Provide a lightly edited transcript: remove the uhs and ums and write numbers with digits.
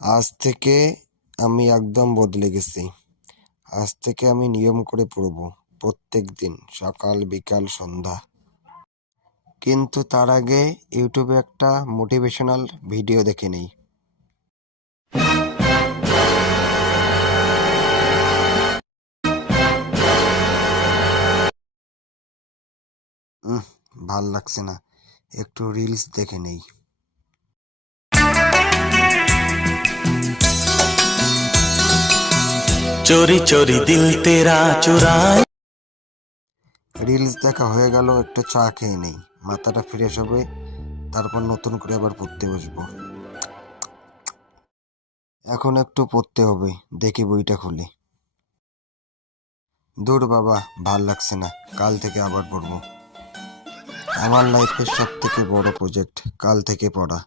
আজ থেকে আমি একদম বদলে গেছি। আজ থেকে আমি নিয়ম করে পড়ব, প্রত্যেক দিন সকাল বিকাল সন্ধ্যা। কিন্তু তার আগে ইউটিউবে একটা মোটিভেশনাল ভিডিও দেখে নেই। ভাল লাগছে না, একটু রিলস দেখে নেই। चोरी चोरी दिल तेरा चुराए। রিলস দেখা হয়ে গেল, একটু চা খেয়ে নেই, মাথাটা ফ্রেশ হবে, তারপর নতুন করে আবার পড়তে বসবো। এখন একটু পড়তে হবে, দেখি বইটা খুলে। দূর বাবা, ভাল লাগছে না, কাল থেকে আবার পড়বো। আমার লাইফের সব থেকে বড় প্রজেক্ট কাল থেকে পড়া।